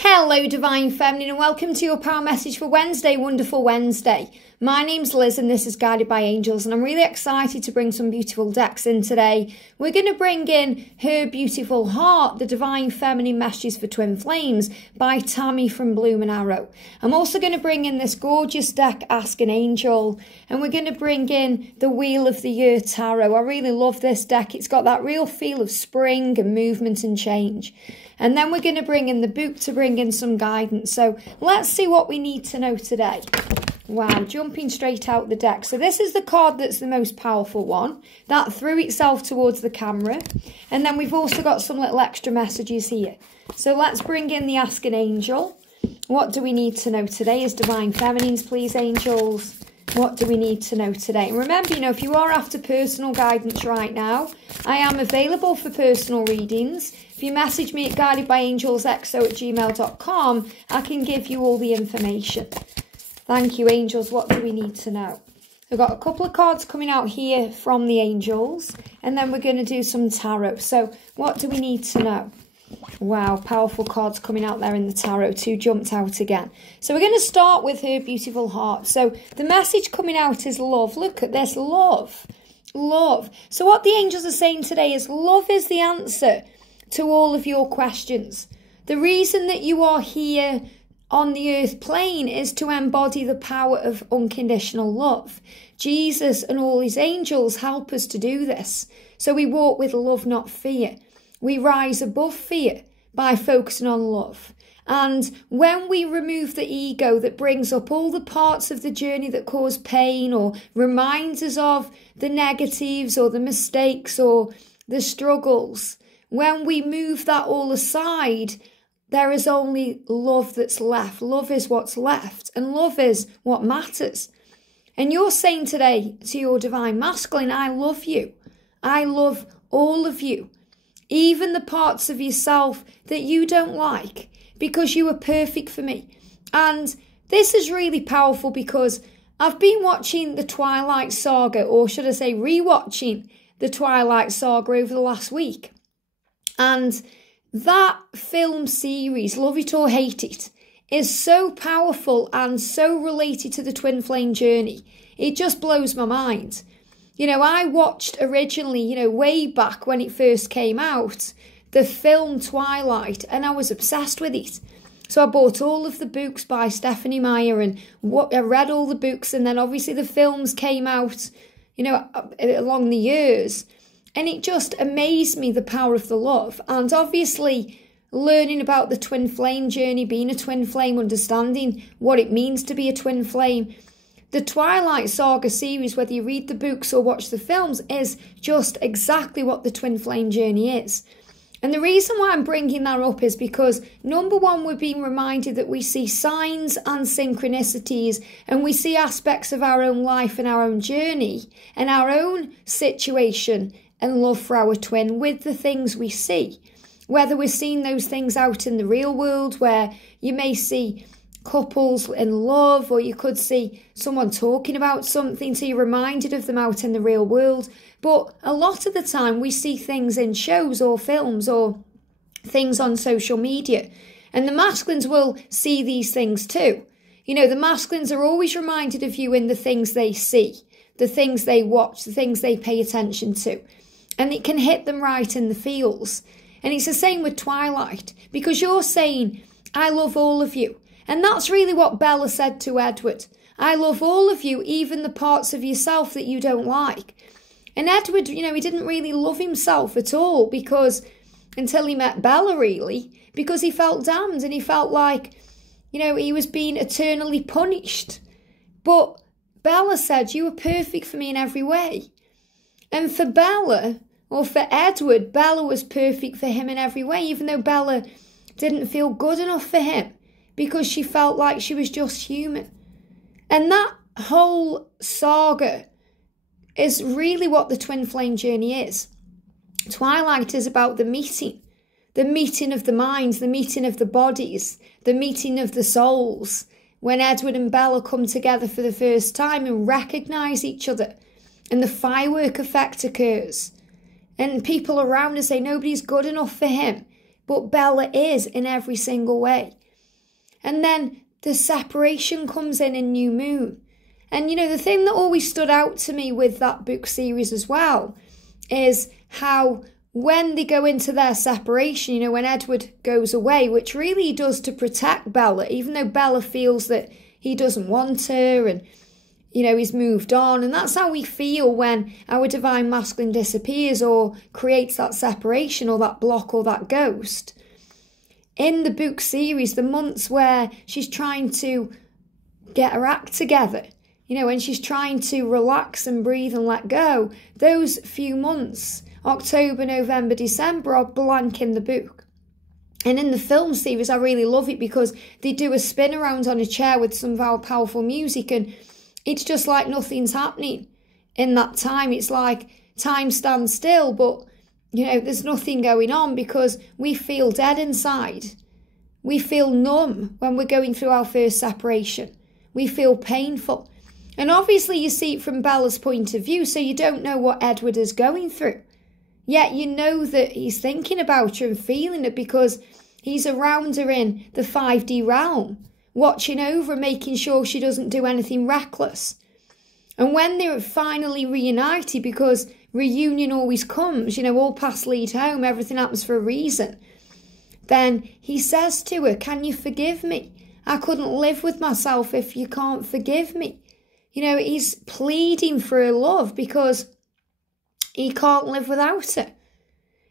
Hello Divine Feminine and welcome to your power message for Wednesday, Wonderful Wednesday. My name's Liz and this is Guided by Angels and I'm really excited to bring some beautiful decks in today. We're going to bring in Her Beautiful Heart, the Divine Feminine Messages for Twin Flames by Tammy from Bloom and Arrow. I'm also going to bring in this gorgeous deck, Ask an Angel, and we're going to bring in the Wheel of the Year Tarot. I really love this deck. It's got that real feel of spring and movement and change. And then we're going to bring in the book to bring in some guidance. So let's see what we need to know today. Wow, jumping straight out the deck. So this is the card that's the most powerful one. That threw itself towards the camera. And then we've also got some little extra messages here. So let's bring in the Ask an Angel. What do we need to know today as Divine Feminines, please, angels? What do we need to know today? And remember, if you are after personal guidance right now, I am available for personal readings. If you message me at guidedbyangelsxo@gmail.com, I can give you all the information. Thank you, angels. What do we need to know? I've got a couple of cards coming out here from the angels, and then we're going to do some tarot. So what do we need to know? Wow, powerful cards coming out there in the tarot. Two jumped out again. So we're going to start with Her Beautiful Heart. So the message coming out is love. Look at this, love. Love. So what the angels are saying today is love is the answer to all of your questions. The reason that you are here on the earth plane is to embody the power of unconditional love. Jesus and all his angels help us to do this. So we walk with love, not fear. We rise above fear by focusing on love. And when we remove the ego that brings up all the parts of the journey that cause pain or reminds us of the negatives or the mistakes or the struggles, when we move that all aside, there is only love that's left. Love is what's left, and love is what matters. And you're saying today to your divine masculine, I love you. I love all of you, even the parts of yourself that you don't like, because you are perfect for me. And this is really powerful because I've been watching the Twilight Saga, or should I say rewatching the Twilight Saga over the last week. And that film series, love it or hate it, is so powerful and so related to the twin flame journey. It just blows my mind. I watched originally, way back when it first came out, the film Twilight, and I was obsessed with it. So I bought all of the books by Stephanie Meyer and I read all the books, and then obviously the films came out, along the years. And it just amazed me, the power of the love. And obviously learning about the twin flame journey, being a twin flame, understanding what it means to be a twin flame. The Twilight Saga series, whether you read the books or watch the films, is just exactly what the twin flame journey is. And the reason why I'm bringing that up is because, number one, we're being reminded that we see signs and synchronicities, and we see aspects of our own life and our own journey and our own situation and love for our twin with the things we see. Whether we're seeing those things out in the real world, where you may see couples in love, or you could see someone talking about something, so you're reminded of them out in the real world. But a lot of the time we see things in shows or films or things on social media, and the masculines will see these things too. The masculines are always reminded of you in the things they see, the things they watch, the things they pay attention to, and it can hit them right in the feels. And it's the same with Twilight, because you're saying, I love all of you. And that's really what Bella said to Edward. I love all of you, even the parts of yourself that you don't like. And Edward, he didn't really love himself at all, because until he met Bella, really, because he felt damned and he felt like, he was being eternally punished. But Bella said, you were perfect for me in every way. And for Bella, or for Edward, Bella was perfect for him in every way, even though Bella didn't feel good enough for him, because she felt like she was just human. And that whole saga is really what the twin flame journey is. Twilight is about the meeting of the minds, the meeting of the bodies, the meeting of the souls, when Edward and Bella come together for the first time and recognise each other, and the firework effect occurs. And people around us say nobody's good enough for him, but Bella is in every single way. And then the separation comes in New Moon. And, the thing that always stood out to me with that book series as well is how when they go into their separation, when Edward goes away, which really he does to protect Bella, even though Bella feels that he doesn't want her and, he's moved on. And that's how we feel when our divine masculine disappears or creates that separation or that block or that ghost. In the book series, the months where she's trying to get her act together, when she's trying to relax and breathe and let go, those few months, October, November, December, are blank in the book. And in the film series, I really love it because they do a spin around on a chair with some powerful music, and it's just like nothing's happening in that time. It's like time stands still, but, there's nothing going on because we feel dead inside. We feel numb when we're going through our first separation. We feel painful. And obviously you see it from Bella's point of view, so you don't know what Edward is going through. Yet you know that he's thinking about her and feeling it because he's around her in the 5D realm, watching over her, making sure she doesn't do anything reckless. And when they're finally reunited, because reunion always comes, all paths lead home, everything happens for a reason, then he says to her, "Can you forgive me? I couldn't live with myself if you can't forgive me." He's pleading for her love because he can't live without her.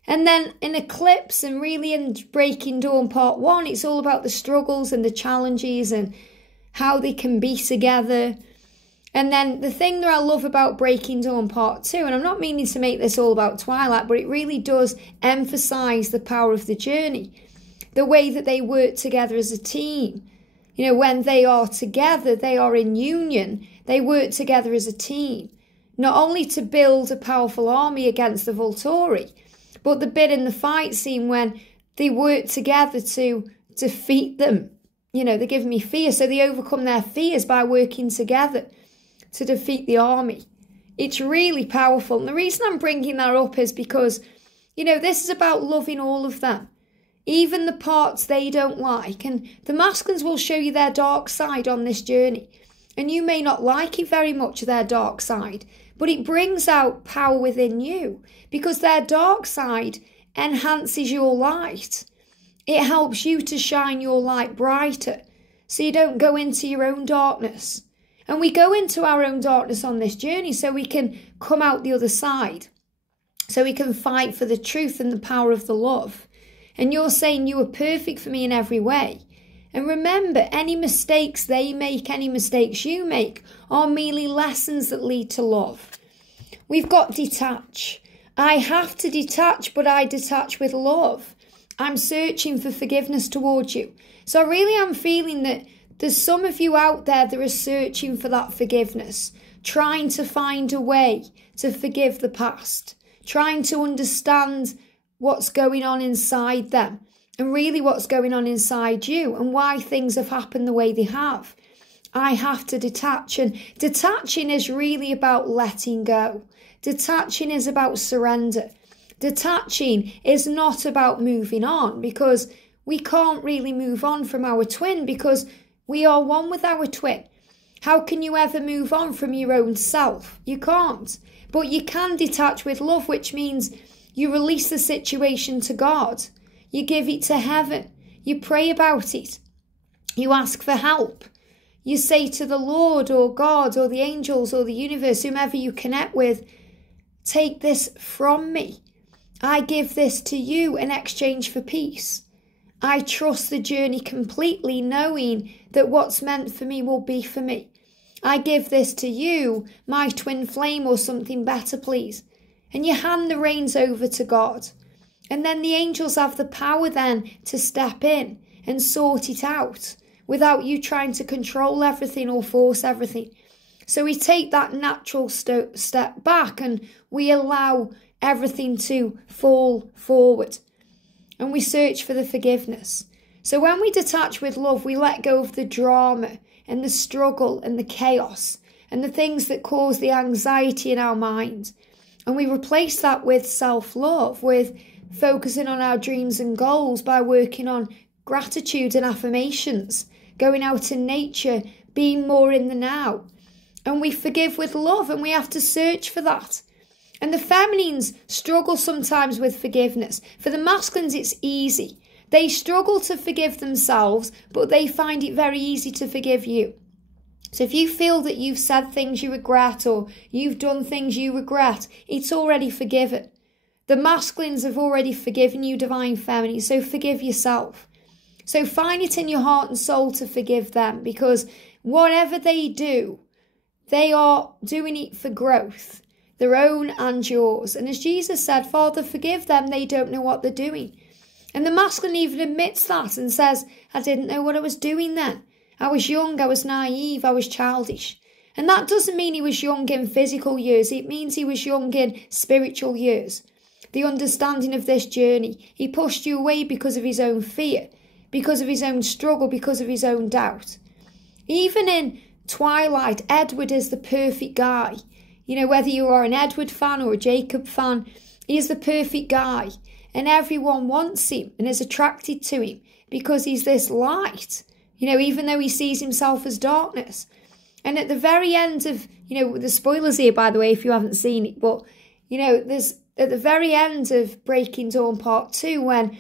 And then in Eclipse and really in Breaking Dawn Part 1, it's all about the struggles and the challenges and how they can be together. And then the thing that I love about Breaking Dawn Part 2, and I'm not meaning to make this all about Twilight, but it really does emphasise the power of the journey. The way that they work together as a team. When they are together, they are in union. They work together as a team. Not only to build a powerful army against the Volturi, but the bit in the fight scene when they work together to defeat them. They give me fear, so they overcome their fears by working together to defeat the army. It's really powerful. And the reason I'm bringing that up is because, this is about loving all of them. Even the parts they don't like. And the masculines will show you their dark side on this journey. And you may not like it very much, their dark side. But it brings out power within you. Because their dark side enhances your light. It helps you to shine your light brighter. So you don't go into your own darkness. And we go into our own darkness on this journey so we can come out the other side. So we can fight for the truth and the power of the love. And you're saying you are perfect for me in every way. And remember, any mistakes they make, any mistakes you make, are merely lessons that lead to love. We've got detach. I have to detach, but I detach with love. I'm searching for forgiveness towards you. So I really am feeling that there's some of you out there that are searching for that forgiveness, trying to find a way to forgive the past, trying to understand what's going on inside them and really what's going on inside you and why things have happened the way they have. I have to detach, and detaching is really about letting go. Detaching is about surrender. Detaching is not about moving on, because we can't really move on from our twin because we are one with our twin. How can you ever move on from your own self? You can't. But you can detach with love, which means you release the situation to God. You give it to heaven. You pray about it. You ask for help. You say to the Lord or God or the angels or the universe, whomever you connect with, take this from me. I give this to you in exchange for peace. I trust the journey completely, knowing that what's meant for me will be for me. I give this to you, my twin flame, or something better, please. And you hand the reins over to God. And then the angels have the power then to step in and sort it out without you trying to control everything or force everything. So we take that natural step back and we allow everything to fall forward. And we search for the forgiveness. So when we detach with love, we let go of the drama and the struggle and the chaos and the things that cause the anxiety in our mind. And we replace that with self-love, with focusing on our dreams and goals by working on gratitude and affirmations, going out in nature, being more in the now. And we forgive with love, and we have to search for that. And the feminines struggle sometimes with forgiveness. For the masculines, it's easy. They struggle to forgive themselves, but they find it very easy to forgive you. So if you feel that you've said things you regret or you've done things you regret, it's already forgiven. The masculines have already forgiven you, divine feminine, so forgive yourself. So find it in your heart and soul to forgive them, because whatever they do, they are doing it for growth, their own and yours. And as Jesus said, Father, forgive them, they don't know what they're doing. And the masculine even admits that and says, I didn't know what I was doing then. I was young, I was naive, I was childish. And that doesn't mean he was young in physical years, it means he was young in spiritual years. The understanding of this journey. He pushed you away because of his own fear, because of his own struggle, because of his own doubt. Even in Twilight, Edward is the perfect guy. You know, whether you are an Edward fan or a Jacob fan, he is the perfect guy. And everyone wants him and is attracted to him because he's this light. You know, even though he sees himself as darkness. And at the very end of, you know, the spoilers here, by the way, if you haven't seen it, but, you know, there's at the very end of Breaking Dawn Part 2, when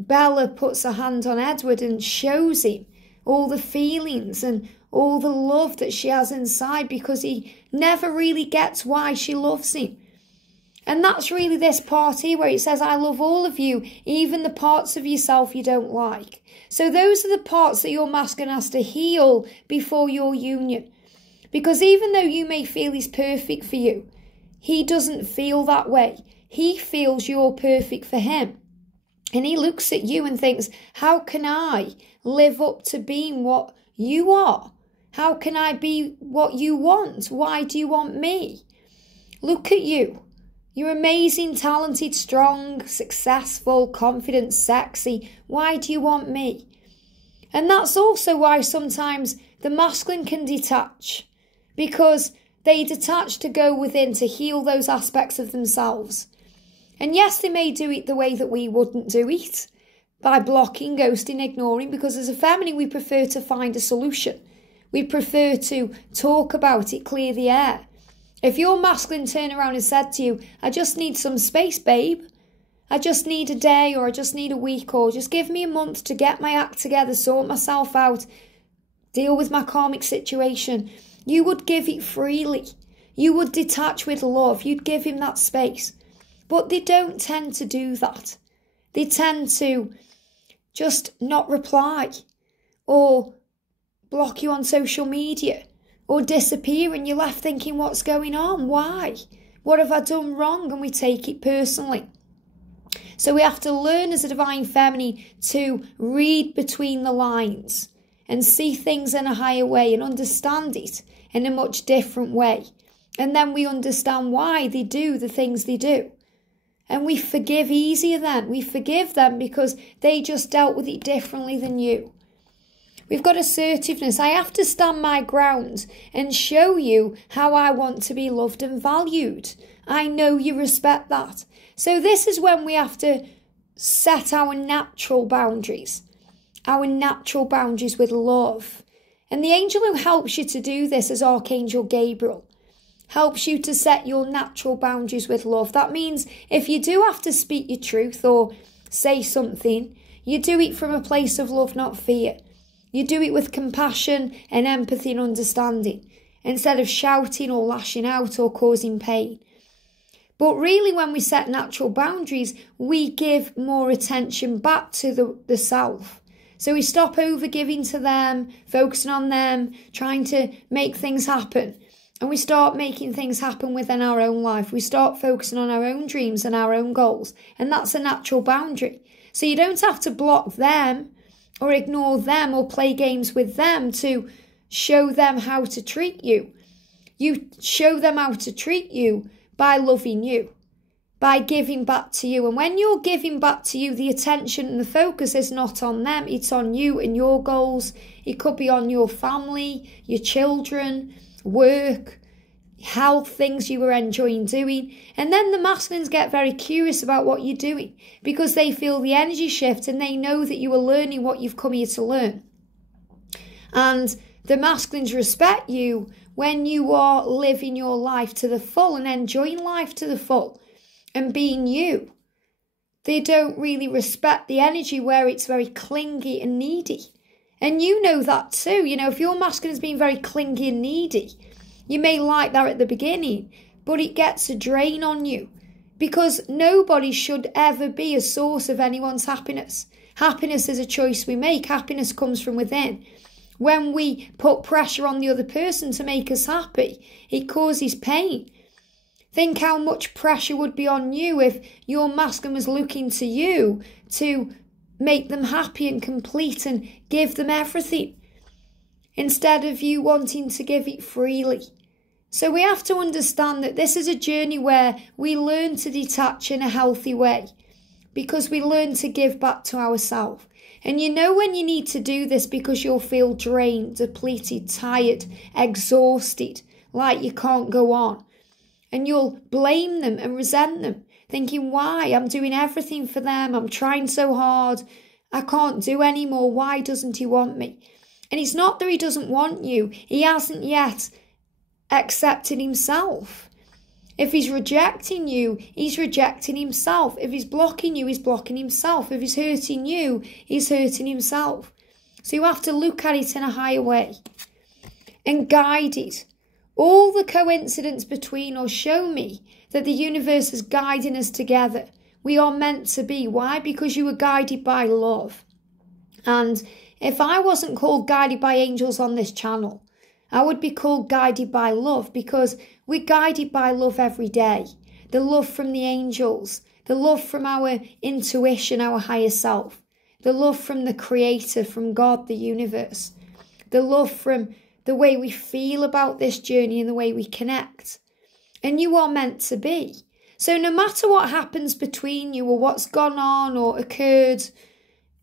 Bella puts her hand on Edward and shows him all the feelings and all the love that she has inside, because he never really gets why she loves him. And that's really this part here where it says, I love all of you, even the parts of yourself you don't like. So those are the parts that your masculine has to heal before your union. Because even though you may feel he's perfect for you, he doesn't feel that way. He feels you're perfect for him. And he looks at you and thinks, how can I live up to being what you are? How can I be what you want? Why do you want me? Look at you. You're amazing, talented, strong, successful, confident, sexy. Why do you want me? And that's also why sometimes the masculine can detach, because they detach to go within to heal those aspects of themselves. And yes, they may do it the way that we wouldn't do it, by blocking, ghosting, ignoring, because as a feminine we prefer to find a solution. We prefer to talk about it, clear the air. If your masculine turned around and said to you, I just need some space, babe. I just need a day, or I just need a week, or just give me a month to get my act together, sort myself out, deal with my karmic situation, you would give it freely. You would detach with love. You'd give him that space. But they don't tend to do that. They tend to just not reply, or block you on social media, or disappear, and you're left thinking, what's going on? Why? What have I done wrong? And we take it personally. So we have to learn as a divine feminine to read between the lines and see things in a higher way and understand it in a much different way. And then we understand why they do the things they do. And we forgive easier then. We forgive them because they just dealt with it differently than you. We've got assertiveness. I have to stand my ground and show you how I want to be loved and valued. I know you respect that. So this is when we have to set our natural boundaries. Our natural boundaries with love. And the angel who helps you to do this is Archangel Gabriel. Helps you to set your natural boundaries with love. That means if you do have to speak your truth or say something, you do it from a place of love, not fear. You do it with compassion and empathy and understanding, instead of shouting or lashing out or causing pain. But really, when we set natural boundaries, we give more attention back to the self. So we stop over-giving to them, focusing on them, trying to make things happen. And we start making things happen within our own life. We start focusing on our own dreams and our own goals. And that's a natural boundary. So you don't have to block them or ignore them or play games with them to show them how to treat you. You show them how to treat you by loving you, by giving back to you. And when you're giving back to you, the attention and the focus is not on them. It's on you and your goals. It could be on your family, your children, work, health, things you were enjoying doing. And then the masculines get very curious about what you're doing because they feel the energy shift and they know that you are learning what you've come here to learn. And the masculines respect you when you are living your life to the full and enjoying life to the full and being you. They don't really respect the energy where it's very clingy and needy. And you know that too. You know, if your masculine is being very clingy and needy, you may like that at the beginning, but it gets a drain on you because nobody should ever be a source of anyone's happiness. Happiness is a choice we make. Happiness comes from within. When we put pressure on the other person to make us happy, it causes pain. Think how much pressure would be on you if your masculine was looking to you to make them happy and complete and give them everything, instead of you wanting to give it freely. So we have to understand that this is a journey where we learn to detach in a healthy way because we learn to give back to ourselves. And you know when you need to do this because you'll feel drained, depleted, tired, exhausted, like you can't go on. And you'll blame them and resent them, thinking, why? I'm doing everything for them. I'm trying so hard. I can't do any more. Why doesn't he want me? And it's not that he doesn't want you. He hasn't yet accepted himself. If he's rejecting you, he's rejecting himself. If he's blocking you, he's blocking himself. If he's hurting you, he's hurting himself. So you have to look at it in a higher way and guide it. All the coincidence between us show me that the universe is guiding us together. We are meant to be. Why? Because you were guided by love. And if I wasn't called guided by angels on this channel, I would be called guided by love because we're guided by love every day. The love from the angels, the love from our intuition, our higher self, the love from the Creator, from God, the universe, the love from the way we feel about this journey and the way we connect. And you are meant to be. So no matter what happens between you or what's gone on or occurred,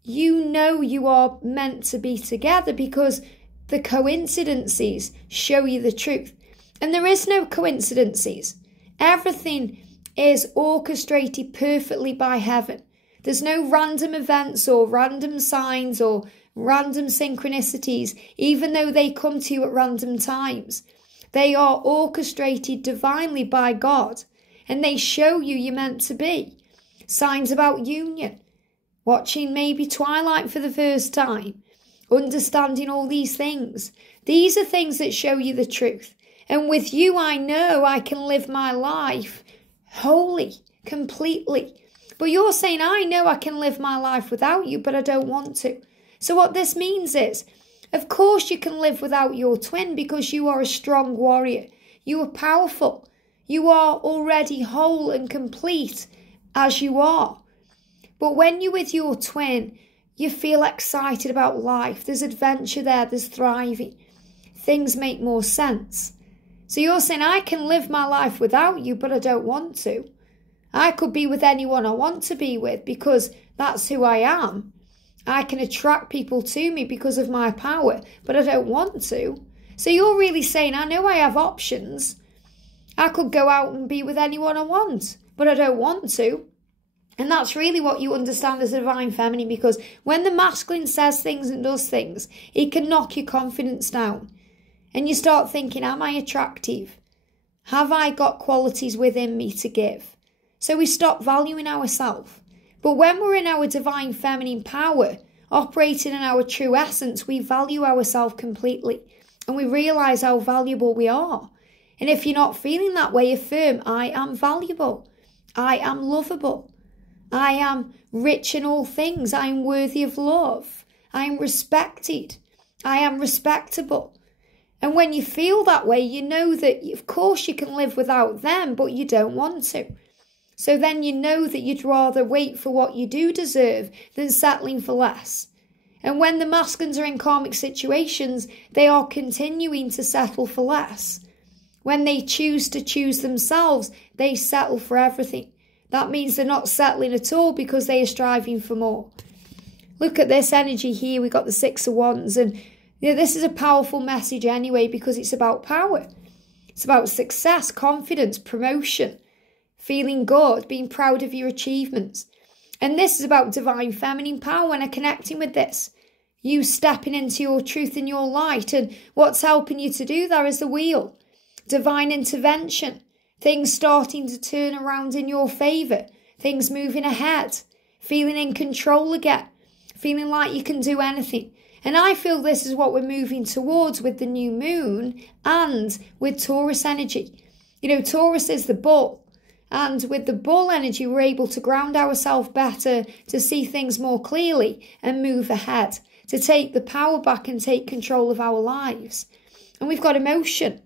you know you are meant to be together because the coincidences show you the truth. And there is no coincidences. Everything is orchestrated perfectly by heaven. There's no random events or random signs or random synchronicities, even though they come to you at random times. They are orchestrated divinely by God, and they show you you're meant to be. Signs about union, watching maybe Twilight for the first time, understanding all these things. These are things that show you the truth. And with you, I know I can live my life wholly, completely. But you're saying, I know I can live my life without you, but I don't want to. So what this means is, of course you can live without your twin because you are a strong warrior. You are powerful. You are already whole and complete as you are. But when you're with your twin, you feel excited about life. There's adventure there. There's thriving. Things make more sense. So you're saying, I can live my life without you, but I don't want to. I could be with anyone I want to be with because that's who I am. I can attract people to me because of my power, but I don't want to. So you're really saying, I know I have options. I could go out and be with anyone I want, but I don't want to. And that's really what you understand as a divine feminine, because when the masculine says things and does things, it can knock your confidence down. And you start thinking, am I attractive? Have I got qualities within me to give? So we stop valuing ourselves. But when we're in our divine feminine power, operating in our true essence, we value ourselves completely. And we realise how valuable we are. And if you're not feeling that way, affirm, I am valuable. I am lovable. I am rich in all things. I am worthy of love. I am respected. I am respectable. And when you feel that way, you know that, of course, you can live without them, but you don't want to. So then you know that you'd rather wait for what you do deserve than settling for less. And when the masculines are in karmic situations, they are continuing to settle for less. When they choose to choose themselves, they settle for everything. That means they're not settling at all because they are striving for more. Look at this energy here. We've got the Six of Wands. And this is a powerful message anyway because it's about power. It's about success, confidence, promotion, feeling good, being proud of your achievements. And this is about divine feminine power when I'm connecting with this. You stepping into your truth and your light. And what's helping you to do that is the wheel. Divine intervention. Things starting to turn around in your favour. Things moving ahead. Feeling in control again. Feeling like you can do anything. And I feel this is what we're moving towards with the new moon and with Taurus energy. You know, Taurus is the bull. And with the bull energy, we're able to ground ourselves better, to see things more clearly and move ahead, to take the power back and take control of our lives. And we've got emotion.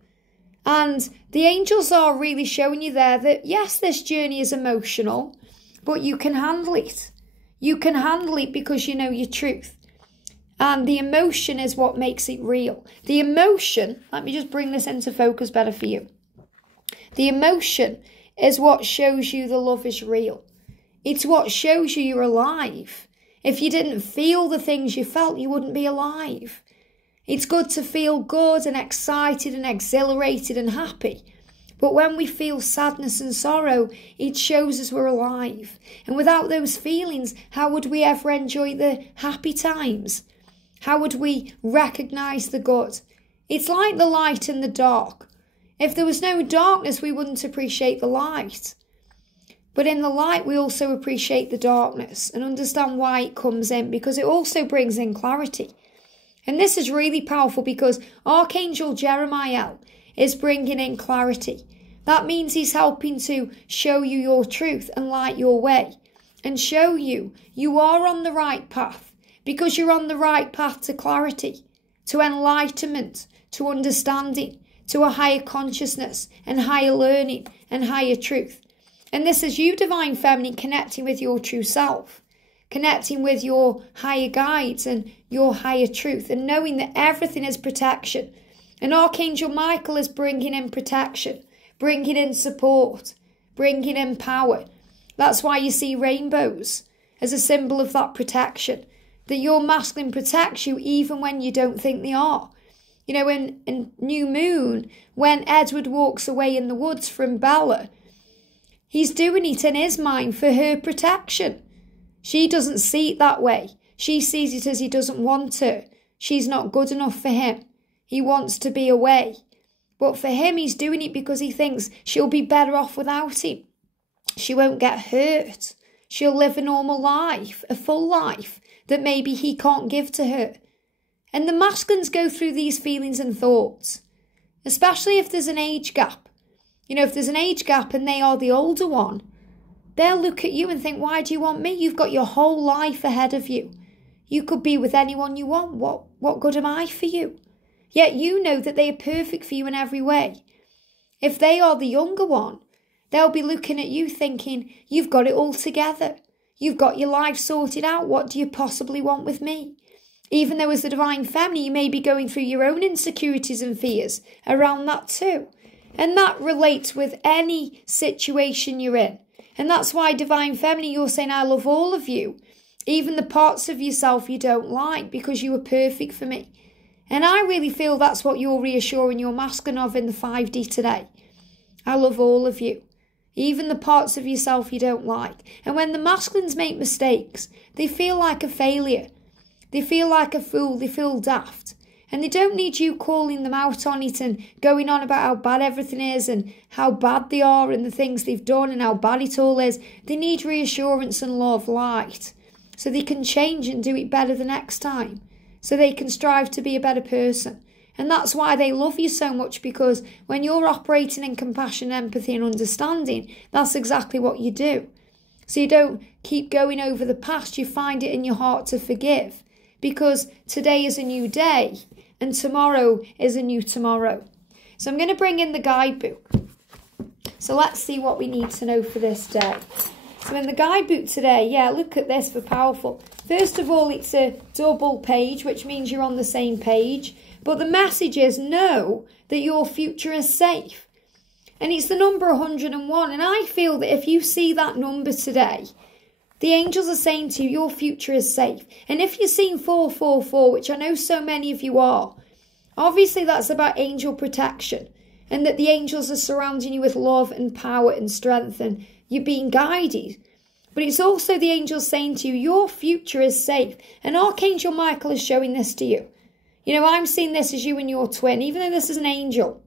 And the angels are really showing you there that, yes, this journey is emotional, but you can handle it. You can handle it because you know your truth. And the emotion is what makes it real. The emotion, let me just bring this into focus better for you. The emotion is what shows you the love is real. It's what shows you you're alive. If you didn't feel the things you felt, you wouldn't be alive. It's good to feel good and excited and exhilarated and happy. But when we feel sadness and sorrow, it shows us we're alive. And without those feelings, how would we ever enjoy the happy times? How would we recognise the good? It's like the light and the dark. If there was no darkness, we wouldn't appreciate the light. But in the light, we also appreciate the darkness and understand why it comes in, because it also brings in clarity. And this is really powerful because Archangel Jeremiah is bringing in clarity. That means he's helping to show you your truth and light your way and show you you are on the right path, because you're on the right path to clarity, to enlightenment, to understanding, to a higher consciousness and higher learning and higher truth. And this is you, Divine Feminine, connecting with your true self, connecting with your higher guides and your higher truth, and knowing that everything is protection. And Archangel Michael is bringing in protection, bringing in support, bringing in power. That's why you see rainbows as a symbol of that protection, that your masculine protects you even when you don't think they are. You know, in New Moon, when Edward walks away in the woods from Bella, he's doing it in his mind for her protection. She doesn't see it that way. She sees it as he doesn't want her. She's not good enough for him. He wants to be away. But for him, he's doing it because he thinks she'll be better off without him. She won't get hurt. She'll live a normal life, a full life that maybe he can't give to her. And the masculines go through these feelings and thoughts, especially if there's an age gap. You know, if there's an age gap and they are the older one, they'll look at you and think, why do you want me? You've got your whole life ahead of you. You could be with anyone you want. What good am I for you? Yet you know that they are perfect for you in every way. If they are the younger one, they'll be looking at you thinking, you've got it all together. You've got your life sorted out. What do you possibly want with me? Even though as the Divine Feminine, you may be going through your own insecurities and fears around that too. And that relates with any situation you're in. And that's why, Divine Feminine, you're saying, I love all of you. Even the parts of yourself you don't like, because you were perfect for me. And I really feel that's what you're reassuring your masculine of in the 5D today. I love all of you. Even the parts of yourself you don't like. And when the masculines make mistakes, they feel like a failure. They feel like a fool. They feel daft. And they don't need you calling them out on it and going on about how bad everything is and how bad they are and the things they've done and how bad it all is. They need reassurance and love, light, so they can change and do it better the next time, so they can strive to be a better person. And that's why they love you so much, because when you're operating in compassion, empathy and understanding, that's exactly what you do. So you don't keep going over the past, you find it in your heart to forgive, because today is a new day. And tomorrow is a new tomorrow. So I'm going to bring in the guidebook. So let's see what we need to know for this day. So in the guidebook today, yeah, look at this for powerful. First of all, it's a double page, which means you're on the same page. But the message is, know that your future is safe. And it's the number 101. And I feel that if you see that number today, the angels are saying to you, your future is safe. And if you're seeing 444, which I know so many of you are, obviously that's about angel protection. and that the angels are surrounding you with love and power and strength, and you're being guided. But it's also the angels saying to you, your future is safe. And Archangel Michael is showing this to you. You know, I'm seeing this as you and your twin, even though this is an angel.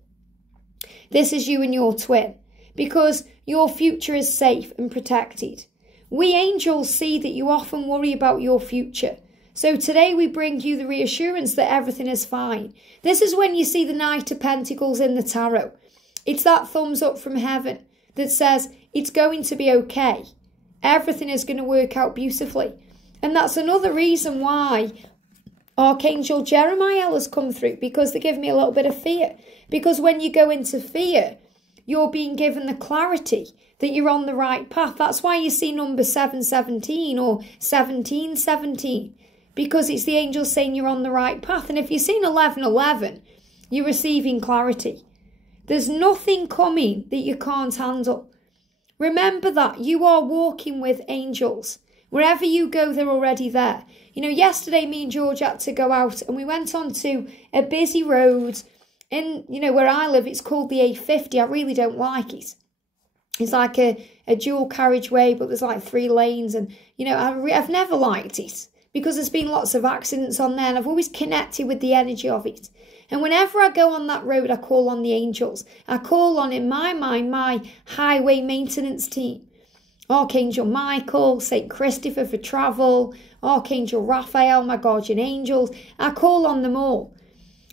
This is you and your twin, because your future is safe and protected. We angels see that you often worry about your future. So today we bring you the reassurance that everything is fine. This is when you see the Knight of Pentacles in the tarot. It's that thumbs up from heaven that says it's going to be okay. Everything is going to work out beautifully. And that's another reason why Archangel Jeremiah has come through, because they give me a little bit of fear. Because when you go into fear, you're being given the clarity that you're on the right path. That's why you see number 717 or 1717, because it's the angels saying you're on the right path. And if you've seen 1111, you're receiving clarity. There's nothing coming that you can't handle. Remember that you are walking with angels. Wherever you go, they're already there. You know, yesterday me and George had to go out and we went on to a busy road in, you know, where I live. It's called the A50. I really don't like it. It's like a dual carriageway, but there's like 3 lanes. And, you know, I've never liked it because there's been lots of accidents on there and I've always connected with the energy of it. And whenever I go on that road, I call on the angels. I call on, in my mind, my highway maintenance team. Archangel Michael, St. Christopher for travel, Archangel Raphael, my guardian angels. I call on them all.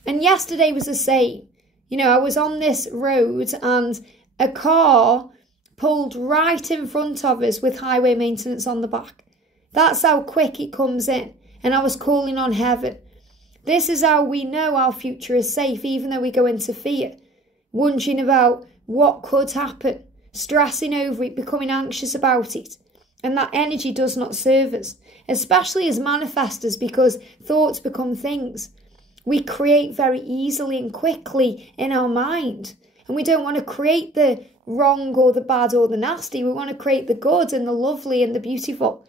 And yesterday was the same. You know, I was on this road and a car pulled right in front of us with highway maintenance on the back. That's how quick it comes in. And I was calling on heaven. This is how we know our future is safe, even though we go into fear, wondering about what could happen, stressing over it, becoming anxious about it. And that energy does not serve us, especially as manifestors, because thoughts become things. We create very easily and quickly in our mind. And we don't want to create the wrong or the bad or the nasty. We want to create the good and the lovely and the beautiful.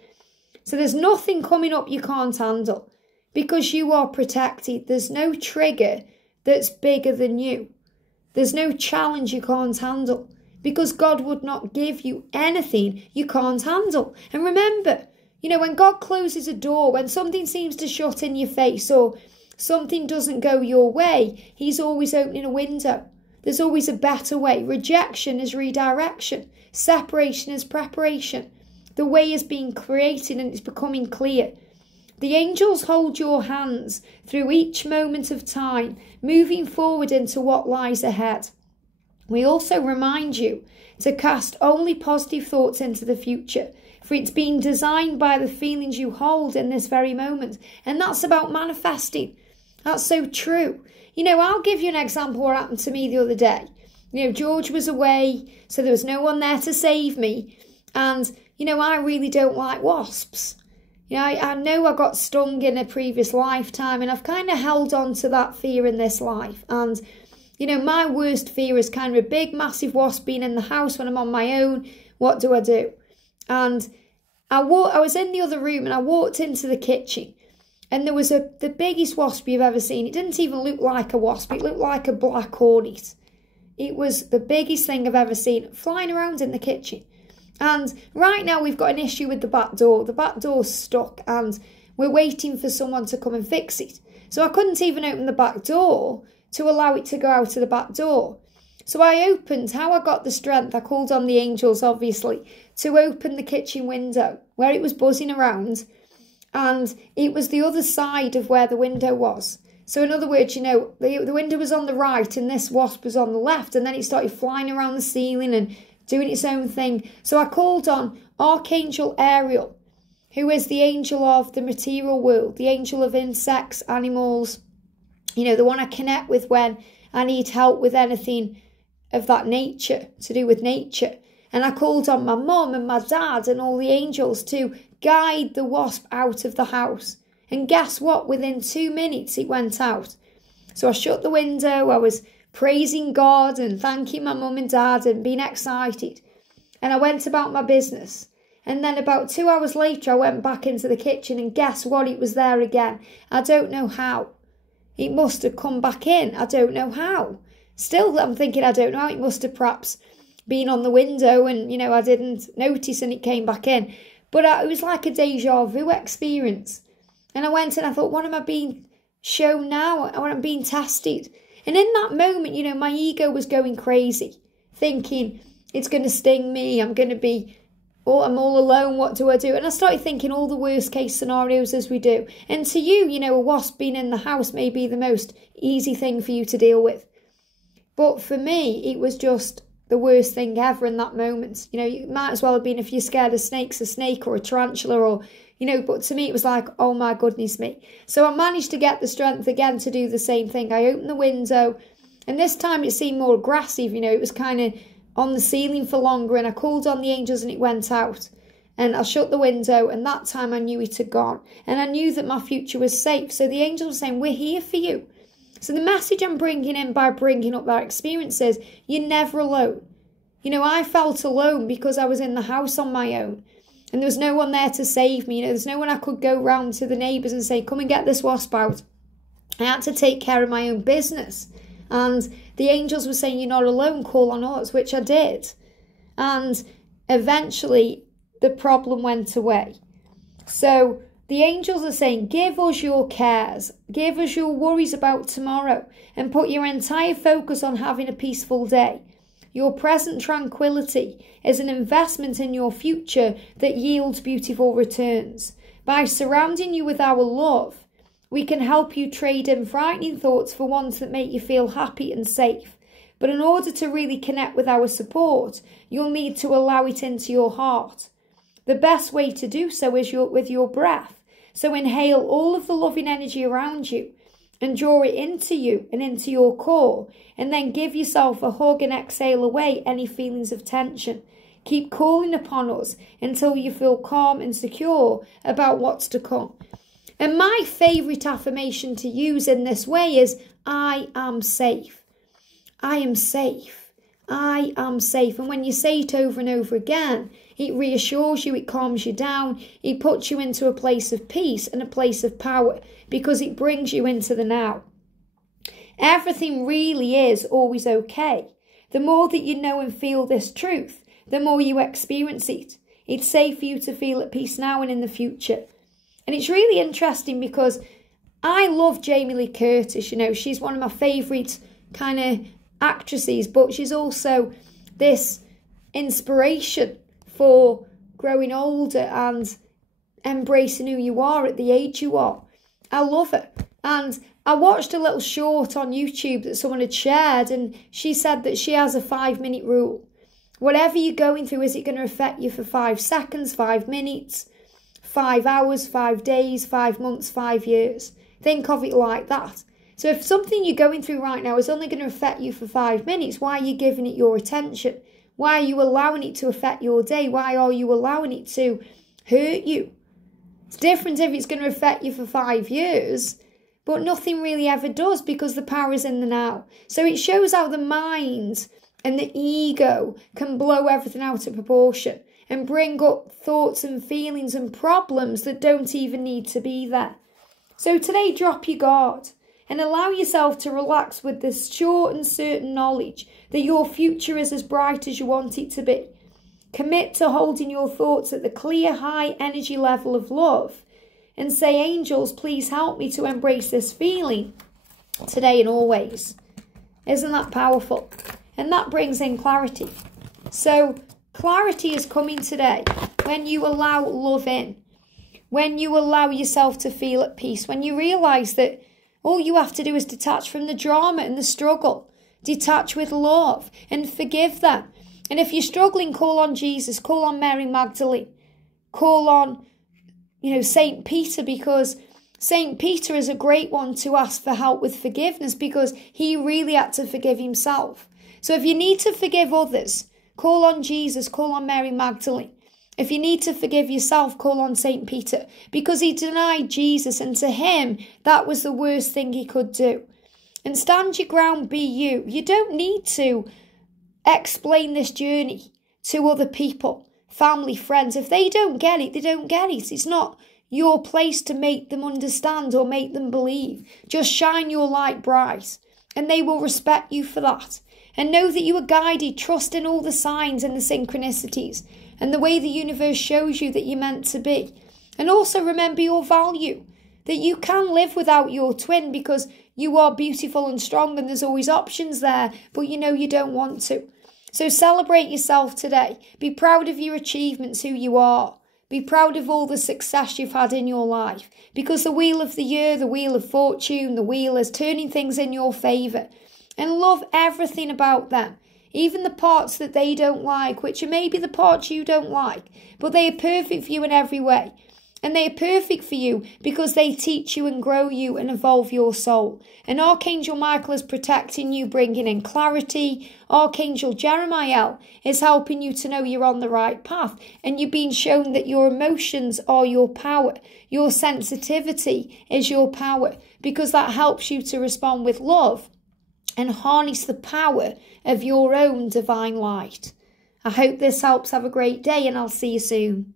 So there's nothing coming up you can't handle. Because you are protected. There's no trigger that's bigger than you. There's no challenge you can't handle. Because God would not give you anything you can't handle. And remember, you know, when God closes a door, when something seems to shut in your face or something doesn't go your way, he's always opening a window. There's always a better way. Rejection is redirection. Separation is preparation. The way is being created and it's becoming clear. The angels hold your hands through each moment of time, moving forward into what lies ahead. We also remind you to cast only positive thoughts into the future, for it's being designed by the feelings you hold in this very moment. And that's about manifesting. That's so true. You know, I'll give you an example what happened to me the other day. You know, George was away, so there was no one there to save me. And, you know, I really don't like wasps. You know, I know I got stung in a previous lifetime and I've kind of held on to that fear in this life. And, you know, my worst fear is kind of a big, massive wasp being in the house when I'm on my own. What do I do? And I was in the other room and I walked into the kitchen and there was the biggest wasp you've ever seen. It didn't even look like a wasp. It looked like a black hornet. It was the biggest thing I've ever seen flying around in the kitchen. And right now we've got an issue with the back door. The back door's stuck and we're waiting for someone to come and fix it. So I couldn't even open the back door to allow it to go out of the back door. So I opened, how I got the strength, I called on the angels obviously, to open the kitchen window where it was buzzing around. And it was the other side of where the window was. So in other words, you know, the window was on the right and this wasp was on the left. And then it started flying around the ceiling and doing its own thing. So I called on Archangel Ariel, who is the angel of the material world, the angel of insects, animals, you know, the one I connect with when I need help with anything of that nature, to do with nature. And I called on my mum and my dad and all the angels to guide the wasp out of the house. And guess what? Within 2 minutes it went out. So I shut the window, I was praising God and thanking my mum and dad and being excited. And I went about my business. And then about 2 hours later, I went back into the kitchen and guess what? It was there again. I don't know how. It must have come back in. I don't know how. Still, I'm thinking, I don't know, it must have perhaps been on the window and, you know, I didn't notice and it came back in. But it was like a deja vu experience. And I went and I thought, what am I being shown now? What am I being tested? And in that moment, you know, my ego was going crazy, thinking it's going to sting me. I'm going to be, I'm all alone. What do I do? And I started thinking all the worst case scenarios as we do. And to you, you know, a wasp being in the house may be the most easy thing for you to deal with. But for me, it was just the worst thing ever in that moment. You know, you might as well have been, if you're scared of snakes, a snake or a tarantula or, you know, but to me it was like, oh my goodness me. So I managed to get the strength again to do the same thing. I opened the window and this time it seemed more aggressive, you know, it was kind of on the ceiling for longer and I called on the angels and it went out. And I shut the window and that time I knew it had gone. And I knew that my future was safe. So the angels were saying, we're here for you. So the message I'm bringing in by bringing up that experience is, you're never alone. You know, I felt alone because I was in the house on my own. And there was no one there to save me. You know, there's no one I could go round to the neighbours and say, come and get this wasp out. I had to take care of my own business. And the angels were saying, you're not alone, call on us, which I did. And eventually the problem went away. So the angels are saying, give us your cares, give us your worries about tomorrow, and put your entire focus on having a peaceful day. Your present tranquility is an investment in your future that yields beautiful returns. By surrounding you with our love, we can help you trade in frightening thoughts for ones that make you feel happy and safe. But in order to really connect with our support, you'll need to allow it into your heart. The best way to do so is with your breath. So inhale all of the loving energy around you and draw it into you and into your core, and then give yourself a hug and exhale away any feelings of tension. Keep calling upon us until you feel calm and secure about what's to come. And my favourite affirmation to use in this way is, I am safe. I am safe. I am safe. And when you say it over and over again, it reassures you, it calms you down, it puts you into a place of peace and a place of power because it brings you into the now. Everything really is always okay. The more that you know and feel this truth, the more you experience it. It's safe for you to feel at peace now and in the future. And it's really interesting because I love Jamie Lee Curtis. You know, she's one of my favourite kind of actresses, but she's also this inspiration for growing older and embracing who you are at the age you are. I love her. And I watched a little short on YouTube that someone had shared, and she said that she has a 5-minute rule. Whatever you're going through, is it going to affect you for 5 seconds, 5 minutes, 5 hours, 5 days, 5 months, 5 years? Think of it like that. So if something you're going through right now is only going to affect you for 5 minutes, why are you giving it your attention? Why are you allowing it to affect your day? Why are you allowing it to hurt you? It's different if it's going to affect you for 5 years, but nothing really ever does because the power is in the now. So it shows how the mind and the ego can blow everything out of proportion and bring up thoughts and feelings and problems that don't even need to be there. So today, drop your guard and allow yourself to relax with this sure and certain knowledge that your future is as bright as you want it to be. Commit to holding your thoughts at the clear, high energy level of love and say, angels, please help me to embrace this feeling today and always. Isn't that powerful? And that brings in clarity. So clarity is coming today when you allow love in, when you allow yourself to feel at peace, when you realise that all you have to do is detach from the drama and the struggle. Detach with love and forgive them. And if you're struggling, call on Jesus, call on Mary Magdalene, call on, St. Peter, because St. Peter is a great one to ask for help with forgiveness because he really had to forgive himself. So if you need to forgive others, call on Jesus, call on Mary Magdalene. If you need to forgive yourself, call on St. Peter, because he denied Jesus, and to him, that was the worst thing he could do. And stand your ground, be you. You don't need to explain this journey to other people, family, friends. If they don't get it, they don't get it. It's not your place to make them understand or make them believe. Just shine your light bright and they will respect you for that. And know that you are guided. Trust in all the signs and the synchronicities and the way the universe shows you that you're meant to be. And also remember your value, that you can live without your twin because you are beautiful and strong and there's always options there, but you know you don't want to. So celebrate yourself today. Be proud of your achievements, who you are. Be proud of all the success you've had in your life, because the wheel of the year, the wheel of fortune, the wheel is turning things in your favour. And love everything about them, even the parts that they don't like, which are maybe the parts you don't like, but they are perfect for you in every way. And they are perfect for you because they teach you and grow you and evolve your soul. And Archangel Michael is protecting you, bringing in clarity. Archangel Jeremiah is helping you to know you're on the right path. And you're being shown that your emotions are your power. Your sensitivity is your power, because that helps you to respond with love and harness the power of your own divine light. I hope this helps. Have a great day, and I'll see you soon.